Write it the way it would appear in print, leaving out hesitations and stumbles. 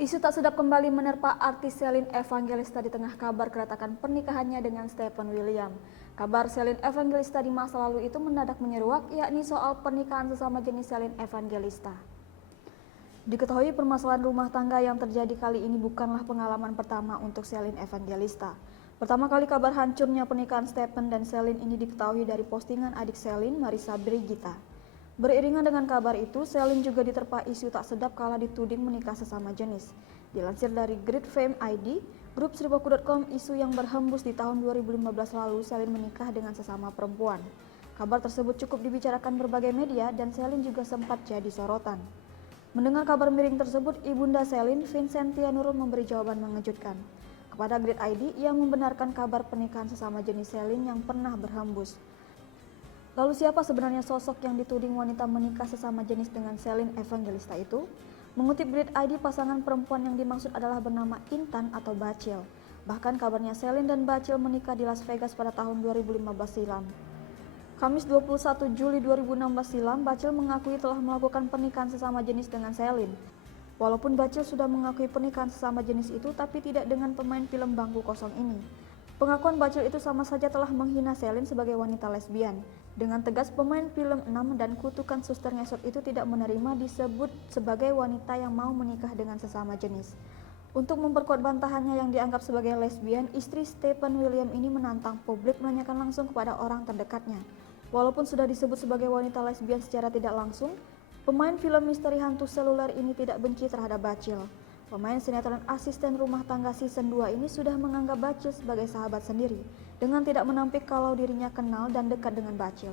Isu tak sedap kembali menerpa artis Celine Evangelista di tengah kabar keretakan pernikahannya dengan Stephen William. Kabar Celine Evangelista di masa lalu itu mendadak menyeruak, yakni soal pernikahan sesama jenis Celine Evangelista. Diketahui permasalahan rumah tangga yang terjadi kali ini bukanlah pengalaman pertama untuk Celine Evangelista. Pertama kali kabar hancurnya pernikahan Stephen dan Celine ini diketahui dari postingan adik Celine, Marissa Brigita. Beriringan dengan kabar itu, Celine juga diterpa isu tak sedap kala dituding menikah sesama jenis. Dilansir dari Great Fame ID, grup Seribuku.com, isu yang berhembus di tahun 2015 lalu Celine menikah dengan sesama perempuan. Kabar tersebut cukup dibicarakan berbagai media dan Celine juga sempat jadi sorotan. Mendengar kabar miring tersebut, ibunda Celine, Vincentia Nurul, memberi jawaban mengejutkan. Kepada Great ID, ia membenarkan kabar pernikahan sesama jenis Celine yang pernah berhembus. Lalu siapa sebenarnya sosok yang dituding wanita menikah sesama jenis dengan Celine Evangelista itu? Mengutip Great ID, pasangan perempuan yang dimaksud adalah bernama Intan atau Bacil. Bahkan kabarnya Celine dan Bacil menikah di Las Vegas pada tahun 2015 silam. Kamis 21 Juli 2016 silam, Bacil mengakui telah melakukan pernikahan sesama jenis dengan Celine. Walaupun Bacil sudah mengakui pernikahan sesama jenis itu, tapi tidak dengan pemain film Bangku Kosong ini. Pengakuan Bacil itu sama saja telah menghina Celine sebagai wanita lesbian. Dengan tegas, pemain film 6 dan kutukan suster ngesot itu tidak menerima disebut sebagai wanita yang mau menikah dengan sesama jenis. Untuk memperkuat bantahannya yang dianggap sebagai lesbian, istri Stephen William ini menantang publik menanyakan langsung kepada orang terdekatnya. Walaupun sudah disebut sebagai wanita lesbian secara tidak langsung, pemain film misteri hantu seluler ini tidak benci terhadap Bacil. Pemain sinetron Asisten Rumah Tangga season 2 ini sudah menganggap Bacil sebagai sahabat sendiri, dengan tidak menampik kalau dirinya kenal dan dekat dengan Bacil.